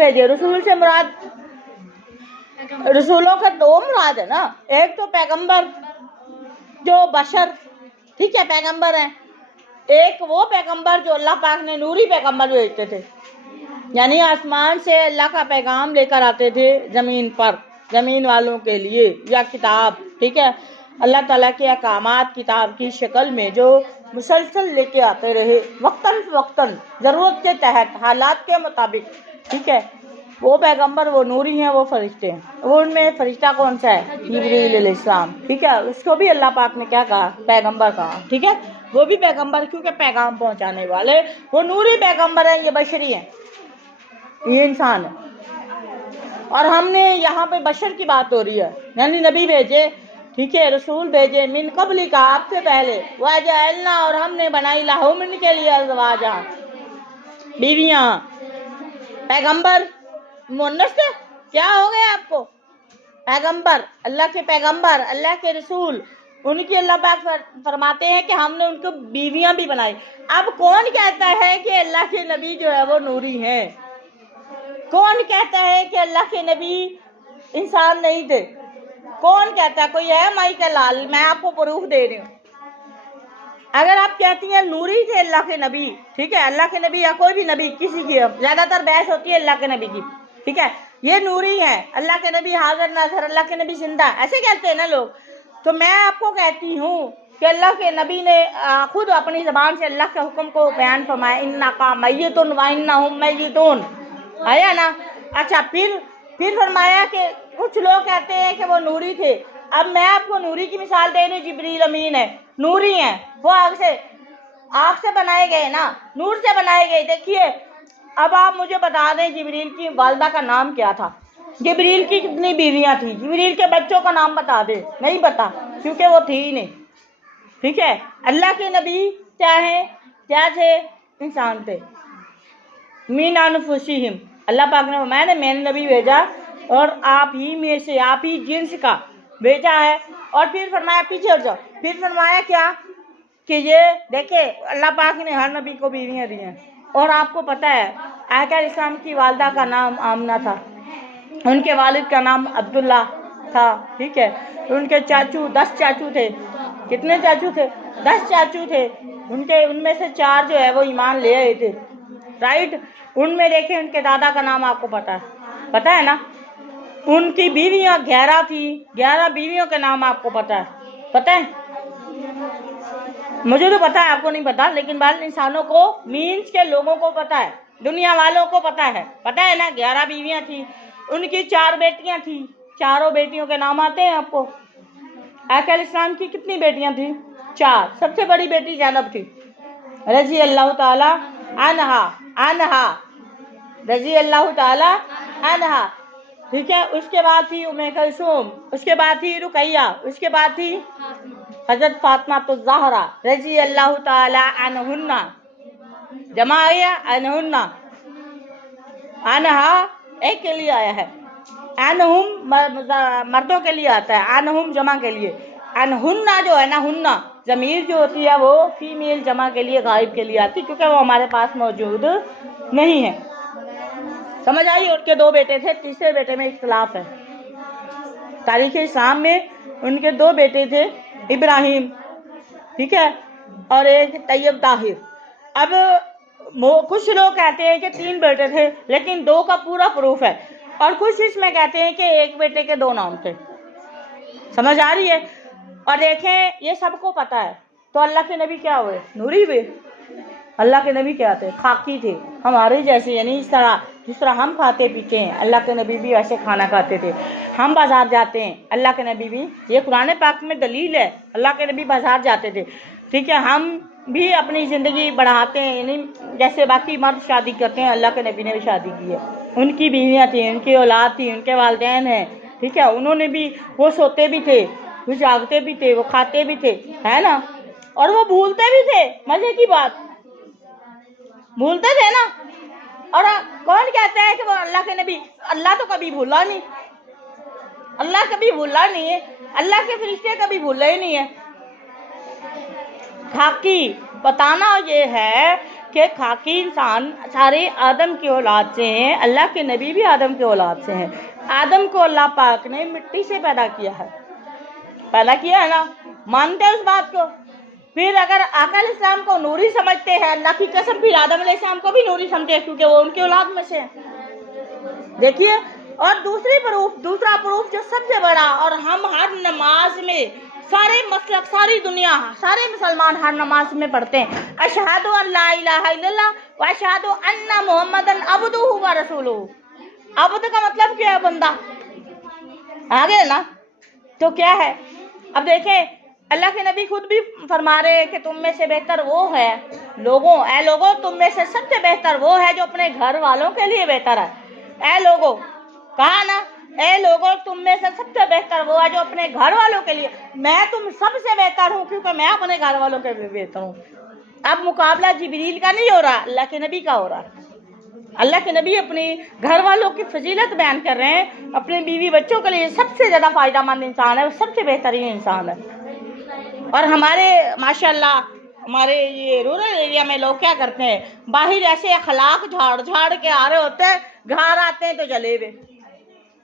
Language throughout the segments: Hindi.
भेजे। रसूल से मुराद, रसूलों का दो मुराद है ना, एक तो पैगंबर जो बशर, ठीक है, पैगंबर है, एक वो पैगंबर जो अल्लाह पाक ने नूरी पैगंबर भेजते थे, यानी आसमान से अल्लाह का पैगाम लेकर आते थे ज़मीन पर, ज़मीन वालों के लिए, या किताब, ठीक है, अल्लाह ताला के अहकामात किताब की शक्ल में जो मुसलसल लेके आते रहे, वक्तन फ़वक्तन, ज़रूरत के तहत, हालात के मुताबिक, ठीक है, वो पैगंबर, वो नूरी हैं, वो फरिश्ते हैं। वो उनमें फरिश्ता कौन सा है? जिब्रील अलैहिस्सलाम, ठीक है, उसको भी अल्लाह पाक ने क्या कहा? पैगंबर कहा, ठीक है, वो भी पैगंबर, क्योंकि पैगाम पहुंचाने वाले, वो नूरी पैगंबर हैं, ये बशरी हैं, ये इंसान है। और हमने यहाँ पे बशर की बात हो रही है, यानी नबी भेजे, ठीक है, रसूल भेजे, मिन कबली का, आपसे पहले, वजअलना, और हमने बनाई, लहुम, इनके लिए, अज़वाजा, बीवियाँ। पैगंबर मुन्नस से क्या हो गया आपको? पैगंबर, अल्लाह के पैगंबर, अल्लाह के रसूल, उनकी अल्लाह पाक फरमाते हैं कि हमने उनको बीवियां भी बनाई। अब कौन कहता है कि अल्लाह के नबी जो है वो नूरी हैं? कौन कहता है कि अल्लाह के नबी इंसान नहीं थे? कौन कहता है? कोई है माई का लाल? मैं आपको प्रूफ दे रही हूँ। अगर आप कहती हैं नूरी थे अल्लाह के नबी, ठीक है, अल्लाह के नबी या कोई भी नबी, किसी की ज्यादातर बहस होती है अल्लाह के नबी की, ठीक है, ये नूरी है, अल्लाह के नबी हाजिर नाज़िर, अल्लाह के नबी जिंदा, ऐसे कहते हैं ना लोग। तो मैं आपको कहती हूँ कि अल्लाह के नबी ने खुद अपनी ज़बान से अल्लाह के हुक्म को बयान फरमाया, इन्ना का मैयतुन व इन्नहुम मैयतून, आया ना। अच्छा, फिर फरमाया कि कुछ लोग कहते हैं कि वो नूरी थे। अब मैं आपको नूरी की मिसाल दे रही, जिब्रील अमीन है, नूरी है, वो आग से बनाए गए ना, नूर से बनाए गए। देखिए, अब आप मुझे बता दें जिब्रील की वालदा का नाम क्या था, जिब्रील की कितनी बीवियां थी, जिब्रील के बच्चों का नाम बता दे। नहीं पता, क्योंकि वो थी ही नहीं, ठीक है। अल्लाह के नबी क्या है, क्या थे? इंसान थे। मीन अनफुसिहिम, अल्लाह पाक ने फरमाया, मैंने नबी भेजा और आप ही में से, आप ही जिन्स का भेजा है। और फिर फरमाया, पीछे हट जाओ, फिर फरमाया क्या कि ये देखे, अल्लाह पाक ने हर नबी को बीवियाँ दी हैं। और आपको पता है आका इस्लाम की वालदा का नाम आमना था, उनके वालिद का नाम अब्दुल्ला था, ठीक है। उनके चाचू 10 चाचू थे। कितने चाचू थे? 10 चाचू थे। उनमें से 4 जो है वो ईमान ले आए थे, राइट। उनमें देखें, उनके दादा का नाम आपको पता है ना। उनकी बीवियां 11 थी, 11 बीवियों के नाम आपको पता है? मुझे तो पता है, आपको नहीं पता, लेकिन बाल इंसानों को, मीन्स के लोगों को पता है, दुनिया वालों को पता है ना। 11 बीवियां थी, उनकी 4 बेटियां थी, चारों बेटियों के नाम आते हैं आपको। आका इस्लाम की कितनी बेटियां थी? 4। सबसे बड़ी बेटी ज़ैनब थी, रज़ी अल्लाह ताला अनहा, रज़ी अल्लाह ताला अनहा, ठीक है। उसके बाद थी उम्मे कुलसूम, उसके बाद थी रुकैया, उसके बाद थी हज़रत फातिमा तो ज़हरा रज़ी अल्लाह ताला अन्हुन्ना, जमा आया अन्हुन्ना, अनहा एक के लिए आया है, अनहुम मर्दों के लिए आता है, अनहुम जमा के लिए, अनहुन्ना जो है ना, हुन्ना ज़मीर जो होती है वो फीमेल जमा के लिए, गायब के लिए आती, क्योंकि वो हमारे पास मौजूद नहीं है। समझ आई? उनके 2 बेटे थे, तीसरे बेटे में इख्तिलाफ है। तारीख़ इस्लाम में उनके 2 बेटे थे, इब्राहिम, ठीक है, और एक तैयब ताहिर। अब कुछ लोग कहते हैं कि 3 बेटे थे, लेकिन 2 का पूरा प्रूफ है, और कुछ इसमें कहते हैं कि एक बेटे के 2 नाम थे। समझ आ रही है? और देखें, ये सबको पता है, तो अल्लाह के नबी क्या हुए? नूरी हुए। अल्लाह के नबी क्या थे? खाकी थे, हमारे जैसे, यानी इस तरह जिस तरह हम खाते पीते हैं, अल्लाह के नबी भी वैसे खाना खाते थे। हम बाजार जाते हैं, अल्लाह के नबी भी, ये कुरान पाक में दलील है, अल्लाह के नबी बाजार जाते थे, ठीक है। हम भी अपनी ज़िंदगी बढ़ाते हैं, यानी जैसे बाकी मर्द शादी करते हैं, अल्लाह के नबी ने भी शादी की है, उनकी बीवियाँ थी, उनकी औलाद थी, उनके वालिदैन हैं, ठीक है। उन्होंने भी, वो सोते भी थे, वो जागते भी थे, वो खाते भी थे, है ना, और वो भूलते भी थे। मजे की बात, भूलते थे ना। और कौन कहता है कि वो अल्लाह के नबी? अल्लाह तो कभी भूला नहीं, अल्लाह कभी भूला नहीं है, अल्लाह के फरिश्ते कभी भूले ही नहीं है। खाकी बताना ये है कि खाकी इंसान सारे आदम की औलाद से हैं, अल्लाह के नबी भी आदम की औलाद से हैं। आदम को अल्लाह पाक ने मिट्टी से पैदा किया है ना, मानते हैं उस बात को। फिर अगर आका अलैहिस्सलाम को नूरी समझते हैं, अल्लाह की कसम, फिर आदम अलैहिस्सलाम को भी नूरी समझते हैं क्योंकि वो उनकी औलाद में से हैं। देखिए, और दूसरा प्रूफ जो सबसे बड़ा, और हम हर नमाज में सारे मसलक, सारी दुनिया, सारे मुसलमान हर नमाज में पढ़ते हैं अशहदु अल्ला इलाहा इल्लल्लाह व अशहदु अन्ना मुहम्मदन अब्दुहु व रसूलुहु। अब्द का मतलब क्या है? बंदा। आ गया ना? तो क्या है? अब देखें, अल्लाह के नबी खुद भी फरमा रहे हैं कि तुम में से बेहतर वो है, लोगों तुम में से सबसे बेहतर वो है जो अपने घर वालों के लिए बेहतर है। लोगों, कहा ना, लोगों तुम में से सबसे बेहतर वो है जो अपने घर वालों के लिए। मैं तुम सबसे बेहतर हूँ क्योंकि मैं अपने घर वालों के लिए बेहतर हूँ। अब मुकाबला जिब्रील का नहीं हो रहा, अल्लाह के नबी का हो रहा है। अल्लाह के नबी अपने घर वालों की फजीलत बयान कर रहे हैं, अपने बीवी बच्चों के लिए सबसे ज़्यादा फ़ायदेमंद इंसान है, सबसे बेहतरीन इंसान है। और हमारे माशाल्लाह हमारे ये रूरल एरिया में लोग क्या करते हैं, बाहर ऐसे अखलाक झाड़ के आ रहे होते हैं, घर आते हैं तो जले हुए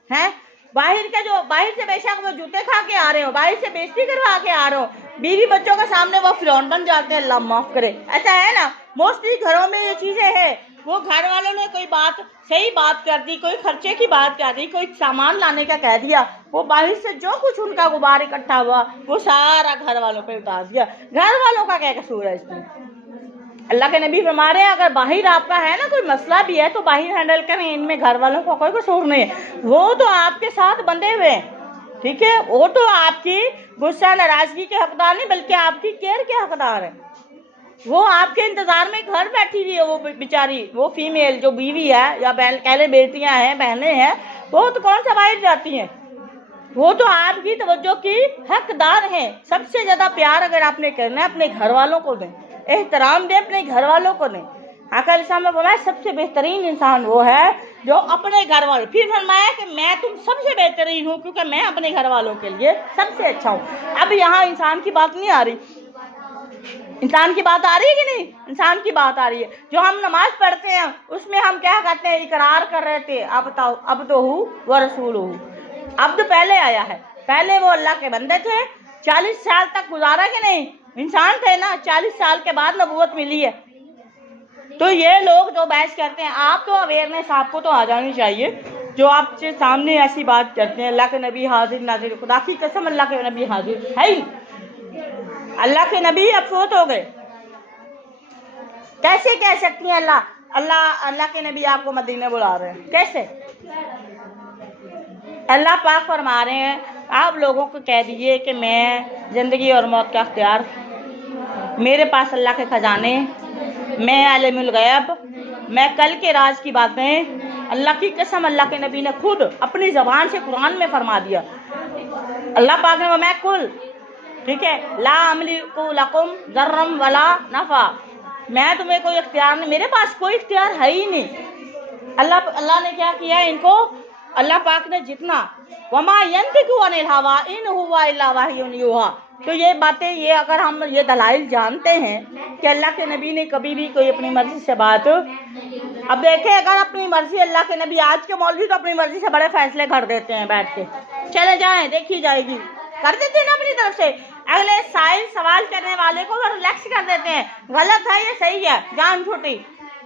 हैं। बाहर से बेशक वो जूते खा के आ रहे हो, बाहर से बेइज्जती करवा के आ रहे हो, बीवी बच्चों के सामने वो फिरौन बन जाते हैं, अल्लाह माफ करे। ऐसा है ना, मोस्टली घरों में ये चीज़ें हैं। वो घर वालों ने कोई सही बात कर दी, कोई खर्चे की बात कर दी, कोई सामान लाने का कह दिया, वो बाहर से जो कुछ उनका गुबार इकट्ठा हुआ वो सारा घर वालों पे उतार दिया। घर वालों का क्या कसूर है इसमें? अल्लाह के नबी फरमा रहे हैं, अगर बाहर आपका है ना कोई मसला भी है तो बाहर हैंडल करें, इनमें घर वालों का कोई कसूर नहीं है। वो तो आपके साथ बंधे हुए हैं, ठीक है, वो तो आपकी गुस्सा नाराजगी के हकदार नहीं बल्कि आपकी केयर के हकदार है। वो आपके इंतजार में घर बैठी हुई है, वो बेचारी, वो फीमेल जो बीवी है या कहले बेटियां हैं, बहनें हैं, वो तो कौन सा बाहर जाती हैं, वो तो आपकी तवज्जो की हकदार हैं। सबसे ज्यादा प्यार अगर आपने करना है अपने घर वालों को दें, एहतराम दें अपने घर वालों को दें। आका अलैहिस्सलाम ने फरमाया सबसे बेहतरीन इंसान वो है जो अपने घर वालों, फिर फरमाया कि मैं तुम सबसे बेहतरीन हूँ क्योंकि मैं अपने घर वालों के लिए सबसे अच्छा हूँ। अब यहाँ इंसान की बात नहीं आ रही, इंसान की बात आ रही है कि नहीं? इंसान की बात आ रही है। जो हम नमाज पढ़ते हैं उसमें हम क्या कहते हैं, इकरार कर रहे थे, अब तो हूँ व रसूल हूँ। अब्द पहले आया है, पहले वो अल्लाह के बंदे थे, 40 साल तक गुजारा कि नहीं, इंसान थे ना, 40 साल के बाद नबूवत मिली है। तो ये लोग जो बहस करते हैं, आप तो अवेयरनेस आपको तो आ जानी चाहिए, जो आपके सामने ऐसी बात करते हैं, अल्लाह के नबी हाजिर नाजिर, खुदा की कसम अल्लाह के नबी हाजिर है ही, अल्लाह के नबी अब फोत हो गए, कैसे कह सकती हैं अल्लाह के नबी आपको मदीने बुला रहे हैं? कैसे? अल्लाह पाक फरमा रहे हैं, आप लोगों को कह दीजिए कि मैं ज़िंदगी और मौत का अख्तियार, मेरे पास अल्लाह के खजाने, मैं आलिमुल गैब, मैं कल के राज की बातें, अल्लाह की कसम अल्लाह के नबी ने खुद अपनी ज़बान से कुरान में फरमा दिया। अल्लाह पाक ने मैं कुल, ठीक है, ला अमलिकु लकुम ज़र्रम वला नफ़ा, मैं तुम्हें कोई इख्तियार नहीं, मेरे पास कोई इख्तियार है ही नहीं। अल्लाह ने क्या किया इनको, अल्लाह पाक ने जितना, वमा यंतिकु अनिल हवा इन हुवा इल्ला वह्युन यूहा। तो ये बातें, ये अगर हम ये दलाइल जानते हैं कि अल्लाह के नबी ने कभी भी कोई अपनी मर्जी से बात, अब देखें अगर अपनी मर्जी, अल्लाह के नबी, आज के मौलवी तो अपनी मर्जी से बड़े फैसले कर देते हैं, बैठ के चले जाएं देखी जाएगी, कर देते हैं ना अपनी तरफ से, अगले साइल सवाल करने वाले को रिलैक्स कर देते हैं, गलत है ये सही है, जान छूटी,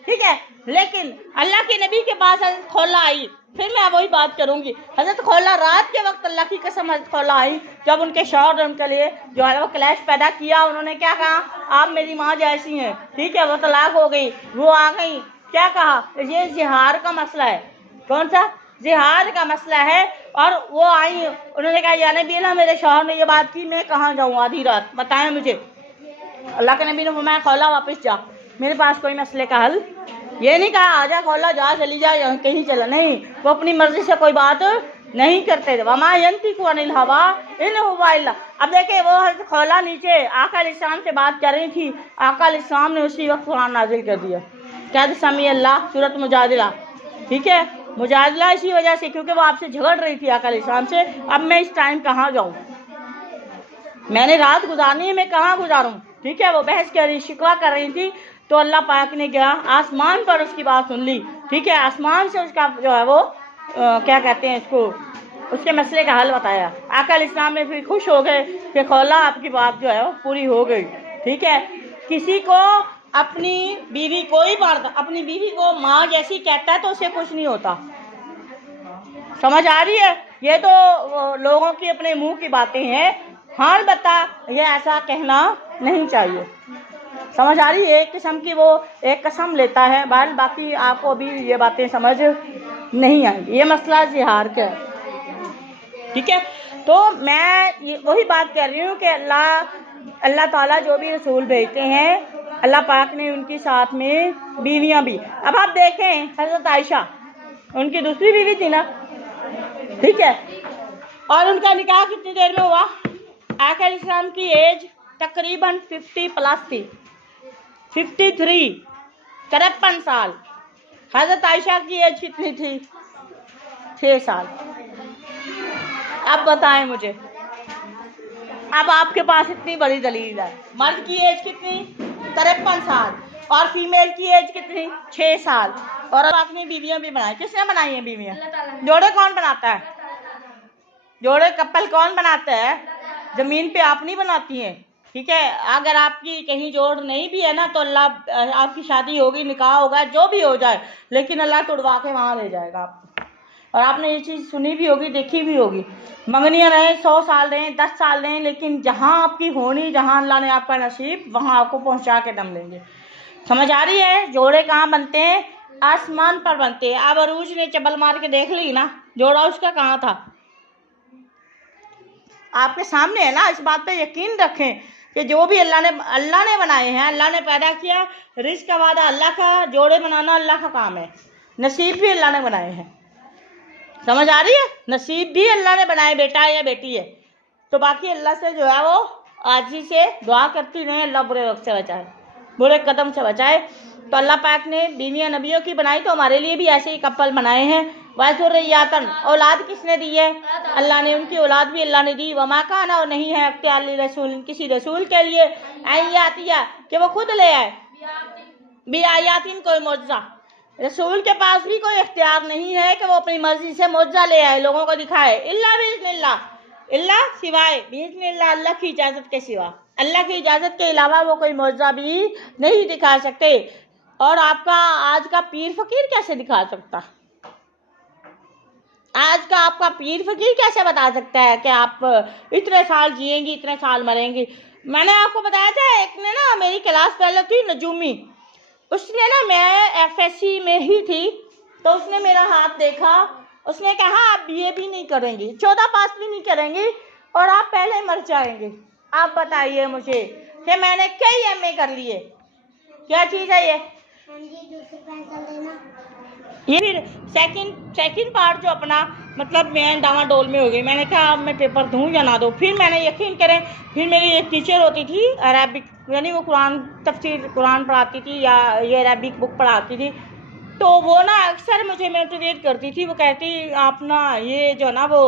ठीक है। लेकिन अल्लाह के नबी के पास हज़रत खौला आई, फिर मैं वही बात करूंगी, हज़रत खौला रात के वक्त, अल्लाह की कसम हज़रत खौला आई, जब उनके शौहर ने उनके लिए जो है वो क्लैश पैदा किया, उन्होंने क्या कहा, आप मेरी माँ जैसी हैं, ठीक है, वो तलाक हो गई, वो आ गई, क्या कहा, ये जिहार का मसला है, कौन सा जिहार का मसला है, और वो आई, उन्होंने कहा या नबी अल्लाह, मेरे शौहर ने ये बात की, मैं कहाँ जाऊँ आधी रात, बताएं मुझे। अल्लाह के नबी ने फरमाया खौला वापस जा, मेरे पास कोई मसले का हल, ये नहीं कहा आजा खौला जा, चली जा, कहीं चला, नहीं, वो अपनी मर्जी से कोई बात नहीं करते थे। वमा यंतिकु अनिल हवा इन हुवा इल्ला। अब देखिए वो हज़रत खौला नीचे आका अलैहिस्सलाम से बात कर रही थी, आका अलैहिस्सलाम ने उसी वक्त कुरान नाजिल कर दिया, क्या समी अल्लाह, सूरत मुजादिला, ठीक है, मुजादिला इसी वजह से क्योंकि वो आपसे झगड़ रही थी आका अलैहिस्सलाम से, अब मैं इस टाइम कहाँ जाऊँ, मैंने रात गुजारनी है, मैं कहाँ गुजारूँ, ठीक है, वो बहस कर रही, शिकवा कर रही थी। तो अल्लाह पाक ने क्या आसमान पर उसकी बात सुन ली, ठीक है, आसमान से उसका जो है वो क्या कहते हैं इसको, उसके मसले का हल बताया। आका इस्लाम ने फिर खुश हो गए कि खौला आपकी बात जो है वो पूरी हो गई, ठीक है। किसी को अपनी बीवी, कोई बात अपनी बीवी को माँ जैसी कहता है तो उसे कुछ नहीं होता, समझ आ रही है। ये तो लोगों की अपने मुंह की बातें हैं, हाँ बता ये ऐसा कहना नहीं चाहिए, समझ आ रही है। एक किस्म की वो एक कसम लेता है, बाकी आपको अभी ये बातें समझ नहीं आएंगी। ये मसला जिहार का है, ठीक है। तो मैं वही बात कर रही हूँ कि अल्लाह ताला जो भी रसूल भेजते हैं अल्लाह पाक ने उनके साथ में बीवियाँ भी, अब आप देखें हज़रत आयशा उनकी दूसरी बीवी थी ना, ठीक है, और उनका निकाह कितनी देर में हुआ? आका इस्लाम की एज तकरीबन 50 प्लस थी, 53 53 साल। हज़रत आयशा की एज कितनी थी? 6 साल। अब बताएं मुझे, अब आपके पास इतनी बड़ी दलील है, मर्द की एज कितनी? 53 साल और फीमेल की एज कितनी? 6 साल। और आपने बीवियां भी बनाई, किसने बनाई है बीवियां? जोड़े कौन बनाता है? जोड़े कपल कौन बनाता है? जमीन पे आप नहीं बनाती हैं, ठीक है। अगर आपकी कहीं जोड़ नहीं भी है ना तो अल्लाह आपकी शादी होगी, निकाह होगा, जो भी हो जाए, लेकिन अल्लाह तुड़वा के वहाँ ले जाएगा आपको। और आपने ये चीज़ सुनी भी होगी, देखी भी होगी, मंगनियाँ रहें 100 साल रहें 10 साल रहें, लेकिन जहाँ आपकी होनी, जहाँ अल्लाह ने आपका नसीब, वहाँ आपको पहुँचा के दम लेंगे। समझ आ रही है? जोड़े कहाँ बनते हैं? आसमान पर बनते हैं। अब अरूज ने चबल मार के देख ली ना, जोड़ा उसका कहाँ था? आपके सामने है ना। इस बात पे यकीन रखें कि जो भी अल्लाह ने बनाए हैं, अल्लाह ने पैदा किया, रिज़्क़ का वादा अल्लाह का, जोड़े बनाना अल्लाह का काम है, नसीब भी अल्लाह ने बनाए हैं, समझ आ रही है? नसीब भी अल्लाह ने बनाए, बेटा या बेटी है। तो बाकी अल्लाह से जो है वो आजी से दुआ करती रहें, अल्लाह बुरे वक्त से बचाए, बुरे कदम से बचाए। तो अल्लाह पाक ने बीवियाँ नबियों की बनाई, तो हमारे लिए भी ऐसे ही कपल बनाए हैं। वासुरयातन, औलाद किसने दी है? अल्लाह ने, उनकी औलाद भी अल्लाह ने दी। वमा काना, और नहीं है अख्तियार रसूल, किसी रसूल के लिए आयातिया कि वो खुद ले आए, भी आयातिन कोई मौजज़ा, रसूल के पास भी कोई इख्तियार नहीं है कि वो अपनी मर्जी से मौजज़ा ले आए, लोगों को दिखाए, इल्ला बिइज़्निल्लाह, इल्ला सिवाय बिइज़्निल्लाह, अल्लाह की इजाज़त के सिवा, अल्लाह की इजाज़त के अलावा वो कोई मौजज़ा भी नहीं दिखा सकते। और आपका आज का पीर फकीर कैसे दिखा सकता? आज का आपका पीर फकीर कैसे बता सकता है कि आप इतने साल जिएंगी, इतने साल मरेंगी? मैंने आपको बताया था, एक ने ना मेरी क्लास पहले थी नजूमी, उसने ना, मैं FSC में ही थी, तो उसने मेरा हाथ देखा, उसने कहा आप BA भी नहीं करेंगी, 14 पास भी नहीं करेंगी और आप पहले मर जाएंगे। आप बताइए मुझे कि मैंने कई MA कर लिए, क्या चीज़ है ये? ये फिर सेकंड पार्ट जो अपना, मतलब मैं डामाडोल में हो गई। मैंने कहा अब मैं पेपर दूँ या ना दूँ। फिर मैंने, यकीन करें, फिर मेरी एक टीचर होती थी अरबिक, यानी वो कुरान तफसीर कुरान पढ़ाती थी या ये अरबिक बुक पढ़ाती थी, तो वो ना अक्सर मुझे मोटिवेट करती थी। वो कहती आप ना ये जो ना वो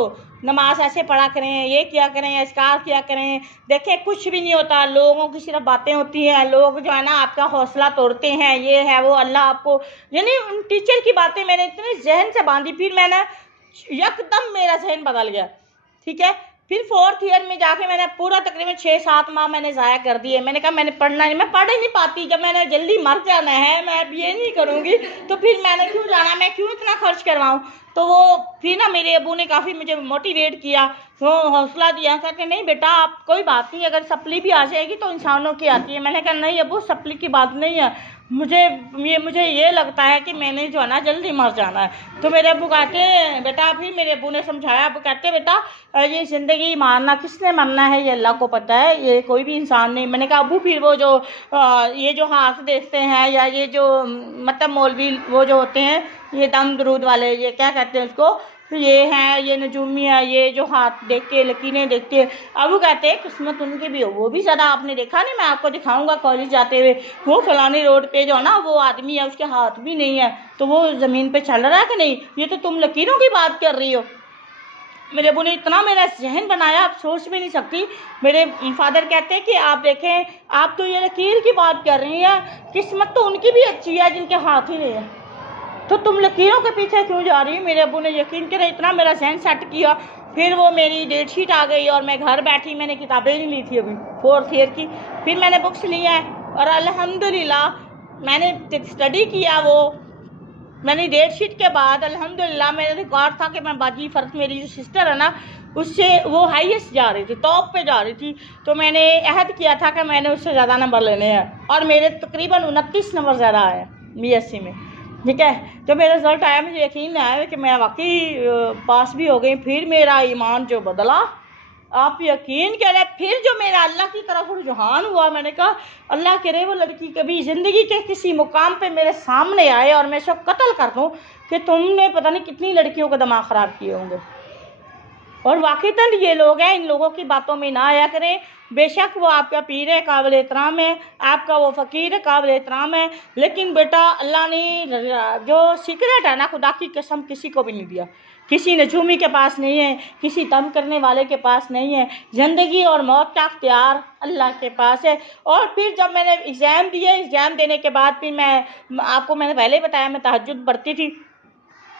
नमाज ऐसे पढ़ा करें, ये किया करें, अस्कार किया करें, देखें कुछ भी नहीं होता, लोगों की सिर्फ बातें होती हैं, लोग जो है ना आपका हौसला तोड़ते हैं, ये है वो, अल्लाह आपको, यानी उन टीचर की बातें मैंने इतने जहन से बांधी, फिर मैंने एकदम मेरा जहन बदल गया, ठीक है। फिर 4th ईयर में जाके मैंने पूरा तकरीबन 6-7 माह मैंने ज़ाया कर दिए। मैंने कहा मैंने पढ़ना नहीं, मैं पढ़ ही नहीं पाती, जब मैंने जल्दी मर जाना है, मैं अब ये नहीं करूँगी, तो फिर मैंने क्यों जाना, मैं क्यों इतना खर्च करवाऊँ। तो वो फिर ना मेरे अबू ने काफ़ी मुझे मोटिवेट किया, वो हौसला दिया, कहते नहीं बेटा आप कोई बात नहीं, अगर सप्ली भी आ जाएगी तो इंसानों की आती है। मैंने कहा नहीं अबू, सप्ली की बात नहीं है, मुझे ये लगता है कि मैंने जो है ना जल्दी मर जाना है। तो मेरे अबू कहते हैं बेटा, फिर मेरे अबू ने समझाया, अबू कहते बेटा ये ज़िंदगी मारना, किसने मरना है ये अल्लाह को पता है, ये कोई भी इंसान नहीं। मैंने कहा अबू फिर वो जो ये जो हाथ देखते हैं या ये जो मतलब मौलवी वो जो होते हैं, ये दम दरूद वाले, ये क्या कहते हैं उसको, ये हैं, ये नजूमिया, ये जो हाथ देख के लकीरें देखते हैं। अब वो कहते हैं किस्मत उनकी भी हो, वो भी ज़्यादा आपने देखा नहीं, मैं आपको दिखाऊंगा कॉलेज जाते हुए, वो फलानी रोड पे जो है ना वो आदमी है, उसके हाथ भी नहीं है, तो वो ज़मीन पे चल रहा है कि नहीं? ये तो तुम लकीरों की बात कर रही हो। मेरे अबू ने इतना मेरा जहन बनाया, आप सोच भी नहीं सकती। मेरे फादर कहते हैं कि आप देखें, आप तो ये लकीर की बात कर रही हैं, किस्मत तो उनकी भी अच्छी है जिनके हाथ ही नहीं है, तो तुम लकीरों के पीछे क्यों जा रही हो। मेरे अबू ने यकीन करें इतना मेरा जहन सेट किया। फिर वो मेरी डेट शीट आ गई और मैं घर बैठी, मैंने किताबें नहीं ली थी अभी 4th ईयर की, फिर मैंने बुक्स ली हैं और अल्हम्दुलिल्लाह मैंने स्टडी किया। वो मैंने डेट शीट के बाद अल्हम्दुलिल्लाह मेरा रिकॉर्ड था कि मैं बाजी फ़र्क, मेरी जो सिस्टर है ना, उससे वो हाईएस्ट जा रही थी, टॉप पे जा रही थी, तो मैंने अहद किया था कि मैंने उससे ज़्यादा नंबर लेने हैं और मेरे तकरीबन 29 नंबर ज़्यादा आए BSc में। ठीक है, तो मेरा रिज़ल्ट आया, मुझे यकीन आया कि मैं वाकई पास भी हो गई। फिर मेरा ईमान जो बदला, आप यकीन करें, फिर जो मेरा अल्लाह की तरफ रुझान हुआ, मैंने कहा अल्लाह करे वो लड़की कभी ज़िंदगी के किसी मुकाम पे मेरे सामने आए और मैं इसको कत्ल कर दूँ कि तुमने पता नहीं कितनी लड़कियों का दिमाग ख़राब किए होंगे। और वाक़ईतन ये लोग हैं, इन लोगों की बातों में ना आया करें। बेशक वो आपका पीर है, काबिल एहतराम है, आपका वो फ़कीर है, काबिल एहतराम है, लेकिन बेटा अल्लाह ने जो सीक्रेट है ना, खुदा की कसम किसी को भी नहीं दिया। किसी नजूमी के पास नहीं है, किसी तंग करने वाले के पास नहीं है। ज़िंदगी और मौत का अख्तियार अल्लाह के पास है। और फिर जब मैंने एग्ज़ाम दिए, एग्ज़ाम देने के बाद फिर मैंने पहले ही बताया, मैं तहज्जुद पढ़ती थी,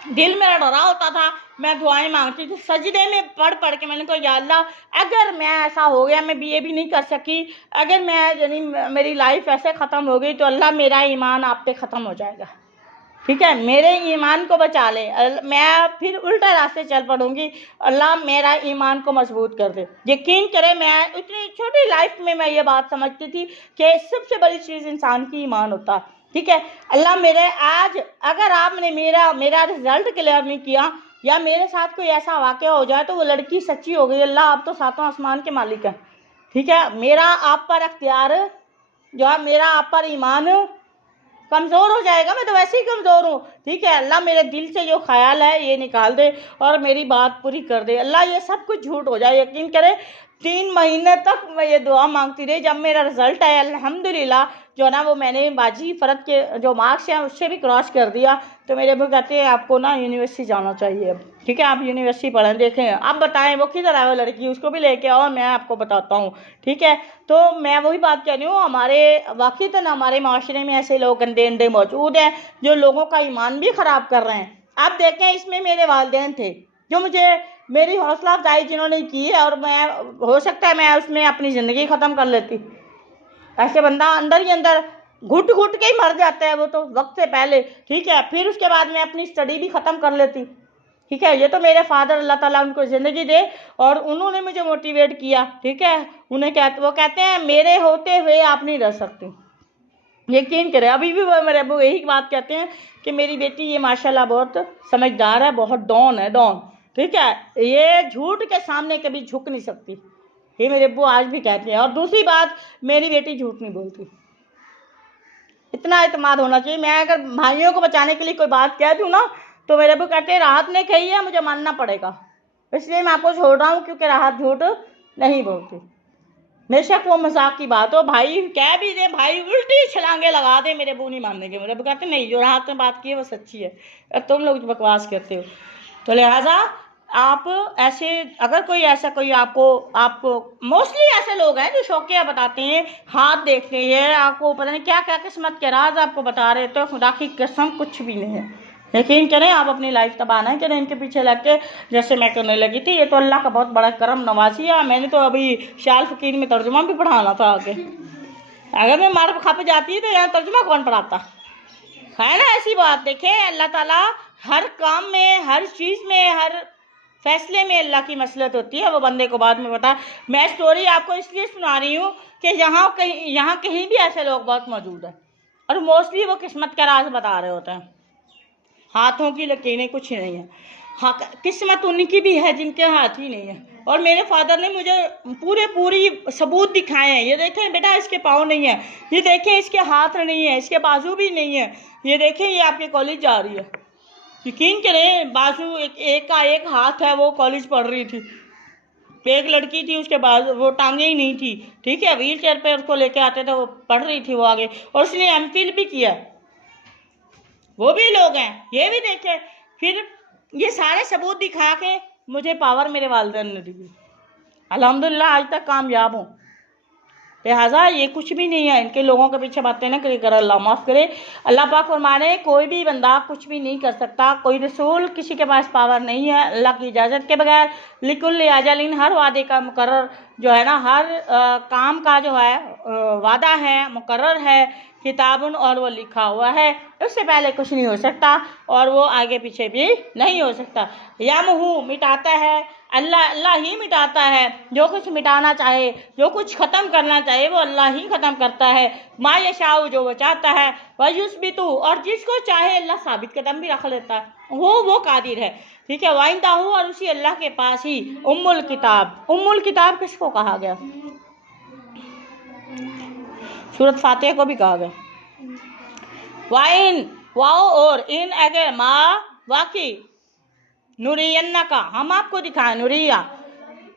दिल मेरा डरा होता था, मैं दुआएं मांगती थी सजदे में पढ़ पढ़ के। मैंने कहा या अल्लाह, अगर मैं ऐसा हो गया, मैं BA भी नहीं कर सकी, अगर मैं यानी मेरी लाइफ ऐसे ख़त्म हो गई, तो अल्लाह मेरा ईमान आप पे ख़त्म हो जाएगा। ठीक है, मेरे ईमान को बचा ले, मैं फिर उल्टा रास्ते चल पड़ूंगी, अल्लाह मेरा ईमान को मजबूत कर दे। यकीन करें, मैं इतनी छोटी लाइफ में मैं ये बात समझती थी कि सबसे बड़ी चीज़ इंसान की ईमान होता। ठीक है, अल्लाह मेरे आज अगर आपने मेरा रिजल्ट क्लियर नहीं किया या मेरे साथ कोई ऐसा वाक़या हो जाए तो वो लड़की सच्ची हो गई। अल्लाह आप तो सातों आसमान के मालिक हैं। ठीक है, मेरा आप पर अख्तियार जो है, मेरा आप पर ईमान कमज़ोर हो जाएगा, मैं तो वैसे ही कमज़ोर हूँ। ठीक है, अल्लाह मेरे दिल से जो ख्याल है ये निकाल दे और मेरी बात पूरी कर दे। अल्लाह ये सब कुछ झूठ हो जाए। यकीन करें 3 महीने तक मैं ये दुआ मांगती रही। जब मेरा रिज़ल्ट आया अल्हम्दुलिल्लाह, जो ना वो मैंने बाजी फ़र्द के जो मार्क्स हैं उससे भी क्रॉस कर दिया, तो मेरे अब्बू कहते हैं आपको ना यूनिवर्सिटी जाना चाहिए अब। ठीक है, आप यूनिवर्सिटी पढ़ें, देखें, आप बताएं वो किधर है वो लड़की, उसको भी लेके आओ, मैं आपको बताता हूँ। ठीक है, तो मैं वही बात कह रही हूँ, हमारे वाक़ईतन हमारे माशरे में ऐसे लोग गंदे अंधे मौजूद हैं जो लोगों का ईमान भी ख़राब कर रहे हैं। आप देखें, इसमें मेरे वालिदैन थे जो मुझे मेरी हौसला अफजाई जिन्होंने की है, और मैं हो सकता है मैं उसमें अपनी ज़िंदगी ख़त्म कर लेती। ऐसे बंदा अंदर ही अंदर घुट घुट के ही मर जाता है वो तो वक्त से पहले। ठीक है, फिर उसके बाद मैं अपनी स्टडी भी ख़त्म कर लेती। ठीक है, ये तो मेरे फादर अल्लाह ताला उनको ज़िंदगी दे, और उन्होंने मुझे मोटिवेट किया। ठीक है, वो कहते हैं मेरे होते हुए आप नहीं रह सकती। यकीन करें, अभी भी वो मेरे अब्बू यही बात कहते हैं कि मेरी बेटी ये माशाल्लाह बहुत समझदार है, बहुत डॉन है, डॉन। ठीक है, ये झूठ के सामने कभी झुक नहीं सकती, ये मेरे अब्बू आज भी कहते हैं। और दूसरी बात, मेरी बेटी झूठ नहीं बोलती, इतना एतमाद होना चाहिए। मैं अगर भाइयों को बचाने के लिए कोई बात कह दूँ ना, तो मेरे अब्बू कहते हैं राहत ने कही है, मुझे मानना पड़ेगा, इसलिए मैं आपको छोड़ रहा हूँ, क्योंकि राहत झूठ नहीं बोलती। बेशक वो मजाक की बात हो, भाई कह भी दे, भाई उल्टी छलांगे लगा दे, मेरे अब्बू नहीं मानने के। मेरे अब्बू कहते नहीं, जो राहत में बात की है वो सच्ची है, और तुम लोग बकवास करते हो। तो लिहाजा आप ऐसे, अगर कोई ऐसा कोई आपको मोस्टली ऐसे लोग हैं जो शौकिया बताते हैं, हाथ देखते हैं, आपको पता नहीं क्या क्या किस्मत के राज आपको बता रहे, तो खुदा की कसम कुछ भी नहीं है। यकीन करें, आप अपनी लाइफ तबाह नहीं करें इनके पीछे लग के, जैसे मैं करने लगी थी। ये तो अल्लाह का बहुत बड़ा करम नवाजी है। मैंने तो अभी शाल फ़कीर में तर्जुमा भी पढ़ाना था आगे, अगर मैं मार खप जाती तो यहाँ तर्जुमा कौन पढ़ाता, है ना। ऐसी बात देखें, अल्लाह ताला हर काम में, हर चीज़ में, हर फैसले में अल्लाह की मसलहत होती है, वो बंदे को बाद में पता। मैं स्टोरी आपको इसलिए सुना रही हूँ कि यहाँ कहीं भी ऐसे लोग बहुत मौजूद हैं, और मोस्टली वो किस्मत का राज बता रहे होते हैं। हाथों की लकीरें कुछ नहीं है, हाँ किस्मत उनकी भी है जिनके हाथ ही नहीं है। और मेरे फादर ने मुझे पूरी सबूत दिखाए हैं। ये देखें बेटा, इसके पाँव नहीं है, ये देखें इसके हाथ नहीं है, इसके बाजू भी नहीं है, ये देखें ये आपके कॉलेज जा रही है। यकीन करें, बाजू एक का एक हाथ है, वो कॉलेज पढ़ रही थी। एक लड़की थी, उसके बाद वो टांगे ही नहीं थी। ठीक है, व्हील चेयर पर उसको लेके आते थे, वो पढ़ रही थी वो आगे, और उसने MPhil भी किया। वो भी लोग हैं, ये भी देखे। फिर ये सारे सबूत दिखा के मुझे पावर मेरे वालिदैन ने दी, अल्हम्दुलिल्लाह आज तक कामयाब हूँ। लिहाजा ये कुछ भी नहीं है, इनके लोगों के पीछे बातें न करे, कर अल्लाह माफ़ करे। अल्लाह पाक फरमाने कोई भी बंदा कुछ भी नहीं कर सकता, कोई रसूल किसी के पास पावर नहीं है अल्लाह की इजाज़त के बगैर। लिकुल्लि अजलिन, हर वादे का मुकर्रर जो है ना, हर काम का जो है वादा है, मुकर्रर है, किताबुन, और वो लिखा हुआ है, उससे पहले कुछ नहीं हो सकता और वो आगे पीछे भी नहीं हो सकता। यमहू, मिटाता है अल्लाह, अल्लाह ही मिटाता है। जो कुछ मिटाना चाहे, जो कुछ ख़त्म करना चाहे, वो अल्लाह ही ख़त्म करता है। मा यशाउ, जो वो चाहता है, व युस्बितु, और जिसको चाहे अल्लाह साबित कदम भी रख लेता है, वो कादिर है। ठीक है, वाइंदाहू, और उसी अल्लाह के पास ही उम्मुल किताब। उम्मुल किताब किसको कहा गया? सूरत फातिहा को भी कहा गया। वाइन, वाओ और इन, अगर माँ वाकई, नुरियन्ना का, हम आपको दिखाएं, नुरिया,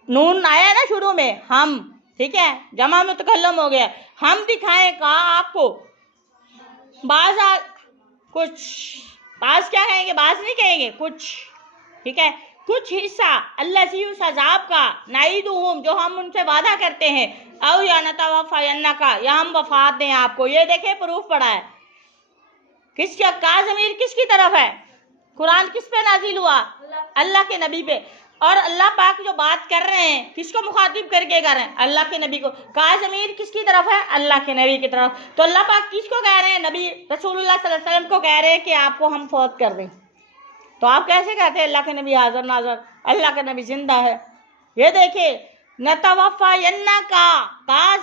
नून आया ना शुरू में, हम, ठीक है, जमा मुतकल्लम हो गया, हम दिखाएं का आपको, बाज कुछ, बाज क्या कहेंगे, बाज नहीं कहेंगे, कुछ, ठीक है, कुछ हिस्सा, अल्लाज़ी, उस अज़ाब का, नाइदुहुम, जो हम उनसे वादा करते हैं, औ या नतवफ़यन्ना का, या हम वफात दें आपको। ये देखे प्रूफ पड़ा है किसका, का ज़मीर किसकी तरफ है? कुरान किस पे नाजिल हुआ? अल्लाह के नबी पे। और अल्लाह पाक जो बात कर रहे हैं किसको मुखातिब करके कर रहे हैं? अल्लाह के नबी को। का ज़मीर किसकी तरफ है? अल्लाह के नबी की तरफ। तो अल्लाह पाक किसको कह रहे हैं? नबी रसूलुल्लाह सल्लल्लाहु अलैहि वसल्लम को कह रहे हैं कि आपको हम फौत कर दें। तो आप कैसे कहते हैं अल्लाह के नबी हाज़िर नाज़िर, अल्लाह का नबी जिंदा है? ये देखिए, नतवफ़यन्ना का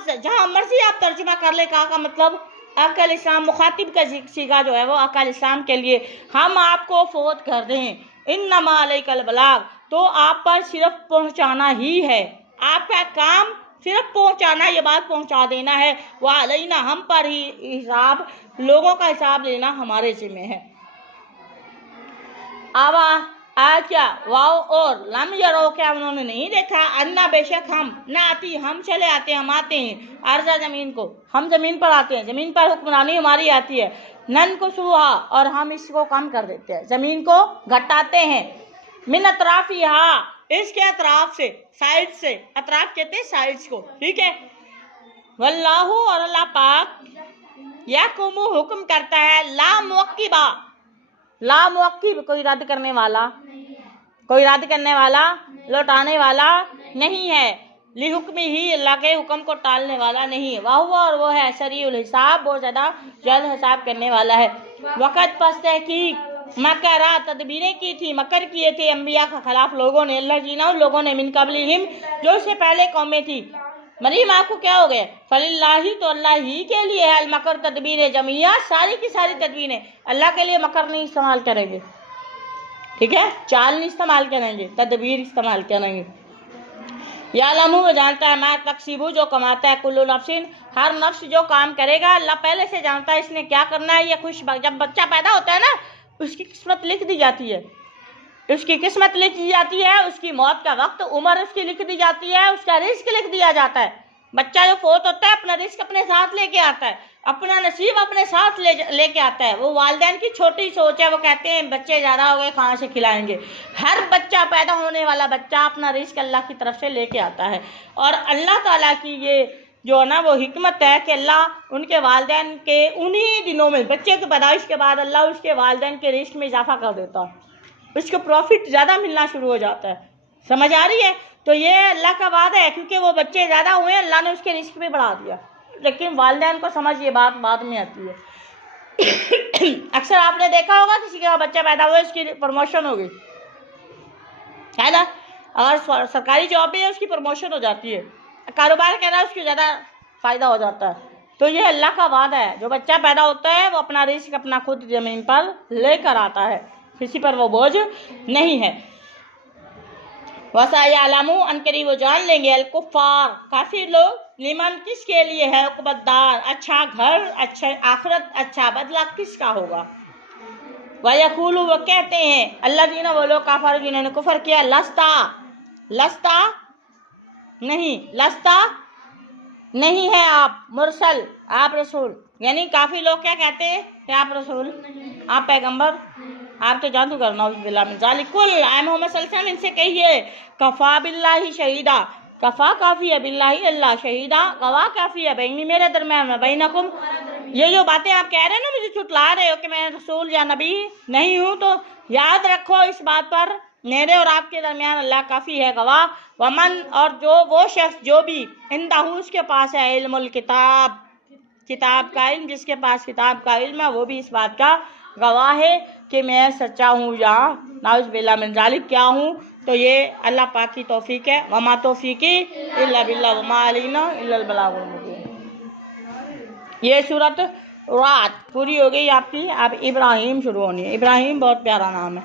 जहाँ मर्जी आप तर्जुमा कर ले, का मतलब अकल इस्लाम, मुखातिब का सीगा जो है वो अकल इस्लाम के लिए, हम आपको फौत कर दें। इन्नमा अलैकल बलाग, तो आप पर सिर्फ पहुँचाना ही है, आपका काम सिर्फ पहुँचाना, ये बात पहुँचा देना है। वह अलैना, हम पर ही हिसाब, लोगों का हिसाब लेना हमारे ज़िम्मे है। आवा क्या, वाओ और लम यरो, क्या उन्होंने नहीं देखा, अन्ना, बेशक हम, ना आती, हम चले आते हैं, हम आते हैं, अर्जा, ज़मीन को, हम ज़मीन पर आते हैं, ज़मीन पर हुक्मरानी हमारी आती है, नन को सुहा, और हम इसको कम कर देते हैं, ज़मीन को घटाते हैं, मिन अतराफिहा, इसके अतराफ से, साइड से, अतराफ कहते हैं साइड्स को, ठीक है। वल्लाहु, और अल्लाह पाक, यहकुमु, हुक्म करता है, ला मुअक्किबा, ला मुअक्किब, कोई रद्द करने वाला, कोई रद्द करने वाला, लौटाने वाला नहीं है, ली हुक्मी ही, अल्लाह के हुक्म को टालने वाला नहीं है। वाह, और वो है सरीउल हिसाब, बहुत ज़्यादा जल्द हिसाब करने वाला है। वक़्त पस तहकीक मकरा, तदबीरें की थी, मकर किए थे अंबिया के खिलाफ लोगों ने, अल्लाह जीना, उन लोगों ने, मिन कबलिहिम, जो उससे पहले कौमें थी। मरीम, आपको क्या हो गया? फलिल्लाही, तो अल्लाह ही के लिए है, अल मकर, तदबीर जमिया, सारी की सारी तदबीरें अल्लाह के लिए। मकर नहीं इस्तेमाल करेंगे, ठीक है, चाल नहीं इस्तेमाल करेंगे, तदबीर इस्तेमाल करेंगे। यालमु, वो जानता है, मैं तकसीबू, जो कमाता है, कुल्लु नफ्सिन, हर नफ्स जो काम करेगा, अल्लाह पहले से जानता है इसने क्या करना है। ये खुश, जब बच्चा पैदा होता है ना, उसकी किस्मत लिख दी जाती है, उसकी किस्मत लिख दी जाती है, उसकी मौत का वक्त, उम्र उसकी लिख दी जाती है, उसका रिस्क लिख दिया जाता है। बच्चा जो फोत होता है अपना रिस्क अपने साथ लेके आता है, अपना नसीब अपने साथ लेके आता है। वो वालिदैन की छोटी सोच है, वो कहते हैं बच्चे ज़्यादा हो गए कहाँ से खिलाएंगे। हर बच्चा, पैदा होने वाला बच्चा अपना रिस्क अल्लाह की तरफ से लेके आता है। और अल्लाह ताला की ये जो है ना वो हिकमत है कि अल्लाह उनके वालिदैन के उन्हीं दिनों में, बच्चे की पैदाइश के बाद अल्लाह उसके वालिदैन के रिस्क में इजाफा कर देता है, उसको प्रॉफिट ज़्यादा मिलना शुरू हो जाता है। समझ आ रही है? तो ये अल्लाह का वादा है, क्योंकि वो बच्चे ज़्यादा हुए, अल्लाह ने उसके रिस्क भी बढ़ा दिया। लेकिन वालिदैन को समझ ये बात बाद में आती है। अक्सर आपने देखा होगा किसी का बच्चा पैदा हुआ, उसकी प्रमोशन हो गई है ना, और सरकारी जॉब में उसकी प्रमोशन हो जाती है, कारोबार कर रहा है उसको ज़्यादा फ़ायदा हो जाता है। तो ये अल्लाह का वादा है, जो बच्चा पैदा होता है वो अपना रिस्क अपना खुद ज़मीन पर लेकर आता है, किसी पर वो बोझ नहीं है। वसायालमु, अनकरीब वो जान लेंगे, अलकुफ़ार, काफिर लोग, लिमन, किसके लिए है, उक़बद्दार, अच्छा घर, अच्छा आखिरत, अच्छा बदला किसका होगा। वयक़ूलु, वो कहते हैं, अल्लज़ीना, वो लोग, काफ़र, जिन्होंने कुफ़र किया, लस्ता, लस्ता नहीं, लस्ता नहीं है आप मुरसल, आप रसूल। यानी काफ़ी लोग क्या कहते हैं कि आप रसूल, आप पैगंबर, आप तो जादू करना उस बिल्ला में जालिक कुल आए मोहम्मद सल्लल्लाहु अलैहि वसल्लम इनसे कहिए कफ़ा बिल्लाही शहीदा, कफ़ा काफ़ी है, बिल्लाही अल्लाह, शहीदा गवाह काफ़ी है, बैनी मेरे दरमियान में, बैनकुम। ये जो बातें आप कह रहे हैं ना, मुझे छुटला रहे हो कि मैं रसूल या नबी नहीं हूँ, तो याद रखो इस बात पर मेरे और आपके दरमियान अल्लाह काफ़ी है गवाह। वमन और जो वो शख्स जो भी इंदहू उसके पास है इल्मुल किताब, किताब का इल्म, जिसके पास किताब का इल्म है वो भी इस बात का गवाह है कि मैं सच्चा हूँ या नाउज़ बिल्लाह मिन ज़ालिक क्या हूँ। तो ये अल्लाह पाक की तौफीक है। वमा तौफीकी इल्ला बिल्लाह वमा अलैना इल्लल बलागुल मुबीन। ये सूरत रात पूरी हो गई आपकी। अब इब्राहिम शुरू होनी है। इब्राहिम बहुत प्यारा नाम है।